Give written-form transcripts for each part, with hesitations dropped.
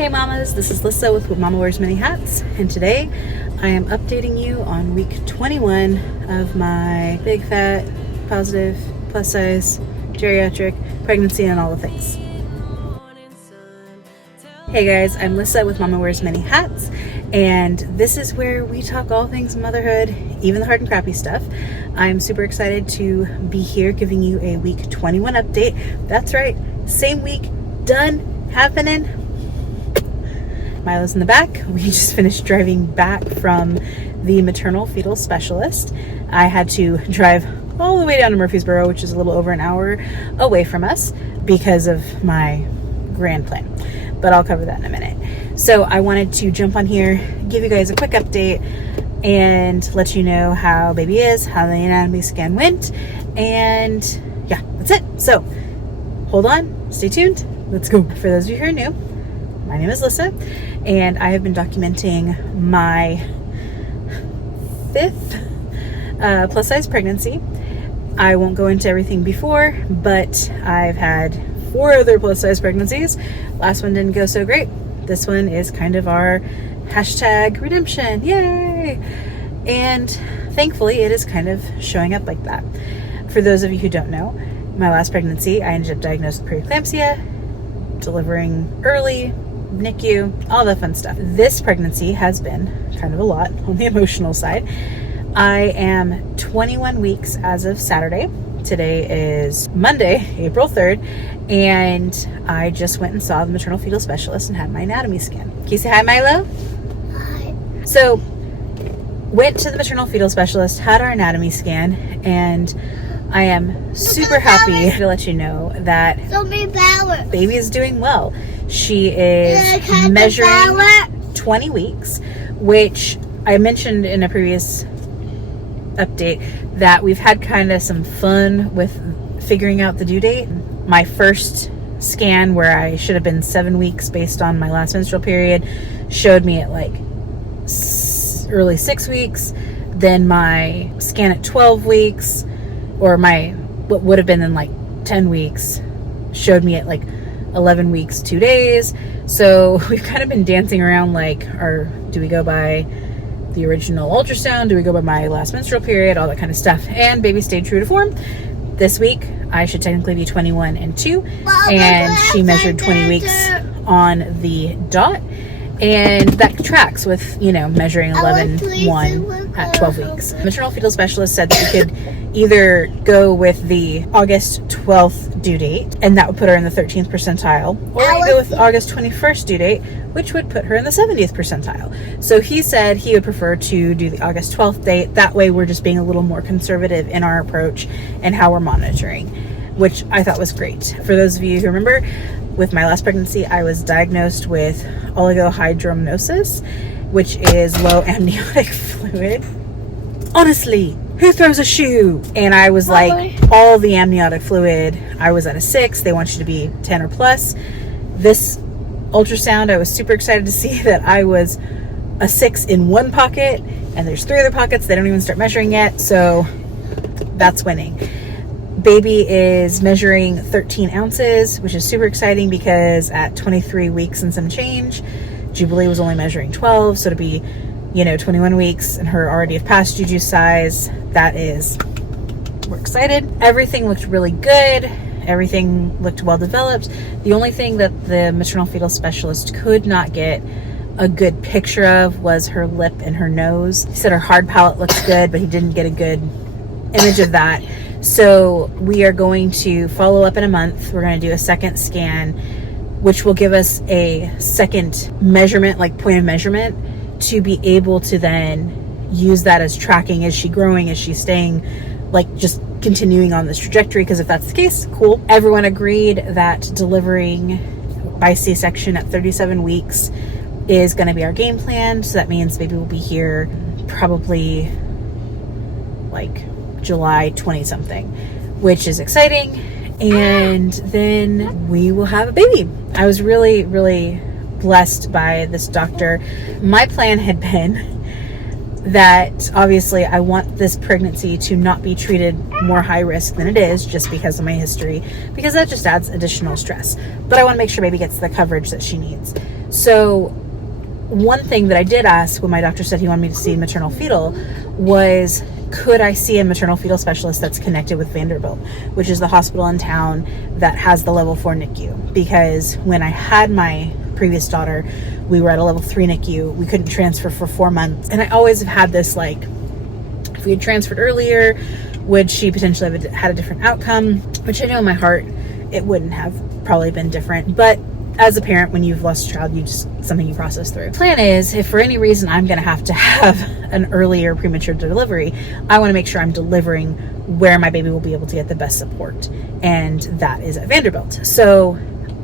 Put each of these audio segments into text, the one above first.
Hey mamas, this is Lyssah with Mama Wears Many Hats, and today I am updating you on week 21 of my big fat, positive, plus size, geriatric, pregnancy, and all the things. Hey guys, I'm Lyssah with Mama Wears Many Hats, and this is where we talk all things motherhood, even the hard and crappy stuff. I'm super excited to be here giving you a week 21 update. That's right, same week, done, happening. Milo's in the back. We just finished driving back from the maternal fetal specialist. I had to drive all the way down to Murfreesboro, which is a little over an hour away from us because of my grand plan, but I'll cover that in a minute. So I wanted to jump on here, give you guys a quick update, and let you know how baby is, how the anatomy scan went, and yeah, that's it. So hold on, stay tuned, let's go. For those of you who are new, my name is Lyssah, and I have been documenting my 5th plus size pregnancy. I won't go into everything before, but I've had 4 other plus size pregnancies. Last one didn't go so great. This one is kind of our hashtag redemption, yay! And thankfully it is kind of showing up like that. For those of you who don't know, my last pregnancy, I ended up diagnosed with preeclampsia, delivering early, NICU, all that fun stuff. This pregnancy has been kind of a lot on the emotional side. I am 21 weeks as of Saturday. Today is Monday, April 3rd, and I just went and saw the maternal fetal specialist and had my anatomy scan. Can you say hi, Milo? Hi. So, went to the maternal fetal specialist, had our anatomy scan, and I am super happy to let you know that baby is doing well. She is measuring 20 weeks, which I mentioned in a previous update that we've had kind of some fun with figuring out the due date. My first scan, where I should have been 7 weeks based on my last menstrual period, showed me at like early 6 weeks. Then my scan at 12 weeks, or my what would have been in like 10 weeks, showed me at like 11 weeks 2 days. So we've kind of been dancing around like, do we go by the original ultrasound? Do we go by my last menstrual period? All that kind of stuff. And baby stayed true to form. This week, I should technically be 21 and 2. And she measured 20 weeks on the dot. And that tracks with, measuring 11-1 at 12 weeks. The maternal fetal specialist said that we could either go with the August 12th due date, and that would put her in the 13th percentile, or we go with the August 21st due date, which would put her in the 70th percentile. So he said he would prefer to do the August 12th date. That way we're just being a little more conservative in our approach and how we're monitoring, which I thought was great. For those of you who remember, with my last pregnancy, I was diagnosed with oligohydramnios, which is low amniotic fluid. Honestly, who throws a shoe? And I was like, all the amniotic fluid, I was at a 6. They want you to be 10 or plus. This ultrasound, I was super excited to see that I was a 6 in one pocket, and there's 3 other pockets. They don't even start measuring yet, so that's winning. Baby is measuring 13 ounces, which is super exciting because at 23 weeks and some change, Jubilee was only measuring 12. So to be, 21 weeks and her already have passed Juju size, we're excited. Everything looked really good. Everything looked well developed. The only thing that the maternal fetal specialist could not get a good picture of was her lip and her nose. He said her hard palate looks good, but he didn't get a good image of that. So we are going to follow up in a month. We're going to do a second scan, which will give us a second measurement, like point of measurement, to be able to then use that as tracking. Is she growing? Is she staying, like just continuing on this trajectory? Because if that's the case, cool. Everyone agreed that delivering by C-section at 37 weeks is going to be our game plan. So that means baby will be here probably like July 20 something, which is exciting. And then we will have a baby. I was really, really blessed by this doctor. My plan had been that obviously I want this pregnancy to not be treated more high risk than it is just because of my history, because that just adds additional stress. But I want to make sure baby gets the coverage that she needs. So one thing that I did ask when my doctor said he wanted me to see maternal fetal was, could I see a maternal fetal specialist that's connected with Vanderbilt, which is the hospital in town that has the level 4 NICU? Because when I had my previous daughter, we were at a level 3 NICU. We couldn't transfer for 4 months. And I always have had this, like, if we had transferred earlier, would she potentially have had a different outcome? Which I know in my heart, it wouldn't have probably been different. But as a parent, when you've lost a child, something you process through. The plan is, if for any reason I'm going to have an earlier premature delivery, I want to make sure I'm delivering where my baby will be able to get the best support. And that is at Vanderbilt. So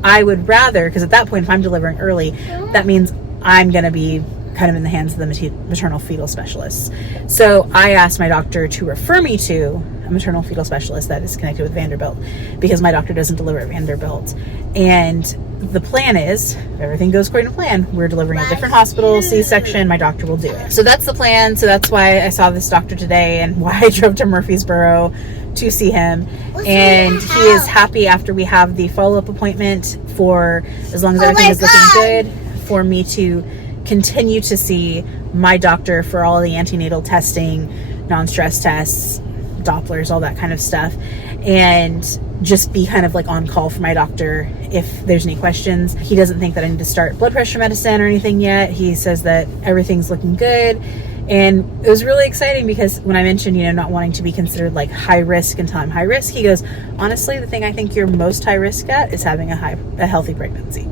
I would rather, because at that point, if I'm delivering early, that means I'm going to be kind of in the hands of the maternal fetal specialists. So I asked my doctor to refer me to a maternal fetal specialist that is connected with Vanderbilt, because my doctor doesn't deliver at Vanderbilt. And the plan is, if everything goes according to plan, we're delivering at a different hospital, C-section, my doctor will do it. So that's the plan. So that's why I saw this doctor today and why I drove to Murfreesboro to see him. And he is happy after we have the follow-up appointment, for as long as everything is looking good, for me to continue to see my doctor for all the antenatal testing, non-stress tests, Dopplers, all that kind of stuff, and just be kind of like on call for my doctor if there's any questions. He doesn't think that I need to start blood pressure medicine or anything yet. He says that everything's looking good. And it was really exciting because when I mentioned, not wanting to be considered like high risk until I'm high risk, he goes, honestly, the thing I think you're most high risk at is having a healthy pregnancy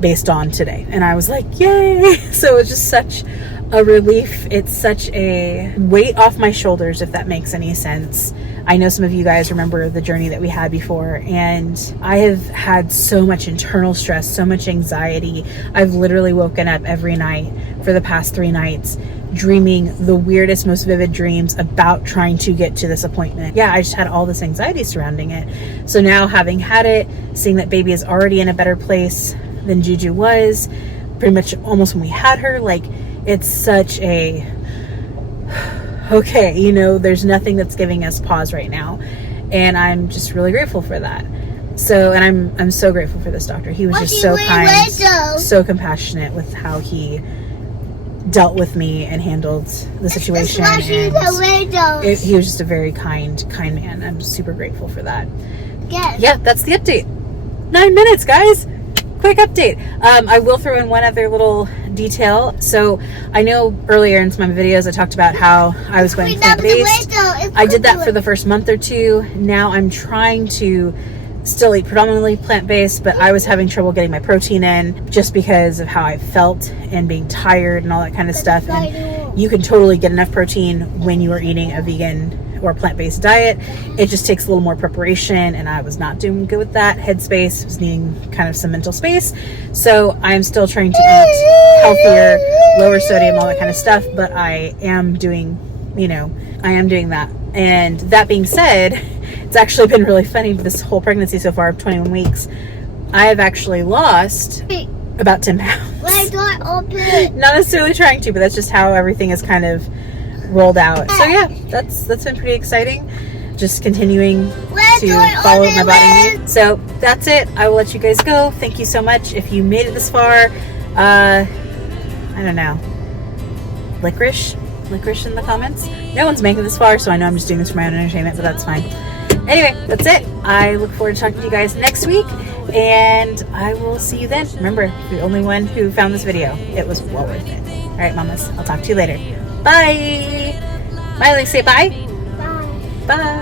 based on today. And I was like, yay. So it's just such a relief. It's such a weight off my shoulders, if that makes any sense. I know some of you guys remember the journey that we had before, and I have had so much internal stress, so much anxiety. I've literally woken up every night for the past 3 nights dreaming the weirdest, most vivid dreams about trying to get to this appointment. Yeah, I just had all this anxiety surrounding it. So now, having had it, seeing that baby is already in a better place than Juju was pretty much almost when we had her, like, it's such a okay, there's nothing that's giving us pause right now, and I'm just really grateful for that. So, and I'm so grateful for this doctor. He was just so kind, so compassionate with how he dealt with me and handled the situation. And he was just a very kind man. I'm super grateful for that. Yeah, that's the update. 9 minutes, guys. Quick update. I will throw in one other little detail. So I know earlier in some of my videos I talked about how I was going plant-based. I did that for the first month or 2. Now I'm trying to still eat predominantly plant-based, but I was having trouble getting my protein in just because of how I felt and being tired and all that kind of stuff. And you can totally get enough protein when you are eating a vegan or plant-based diet. It just takes a little more preparation, and I was not doing good with that. Headspace, was needing kind of some mental space. So I'm still trying to eat healthier, lower sodium, all that kind of stuff, but I am doing that. And that being said, it's actually been really funny this whole pregnancy so far of 21 weeks. I have actually lost about 10 pounds. Not necessarily trying to, but that's just how everything is kind of rolled out. So yeah, that's been pretty exciting. Just continuing to follow what my body needs. So that's it. I will let you guys go. Thank you so much. If you made it this far, I don't know, licorice in the comments. No one's making it this far, so I know I'm just doing this for my own entertainment, but that's fine. Anyway, that's it. I look forward to talking to you guys next week, and I will see you then. Remember, the only one who found this video, it was well worth it. All right, mamas, I'll talk to you later. Bye. Miley, say bye. Bye. Bye.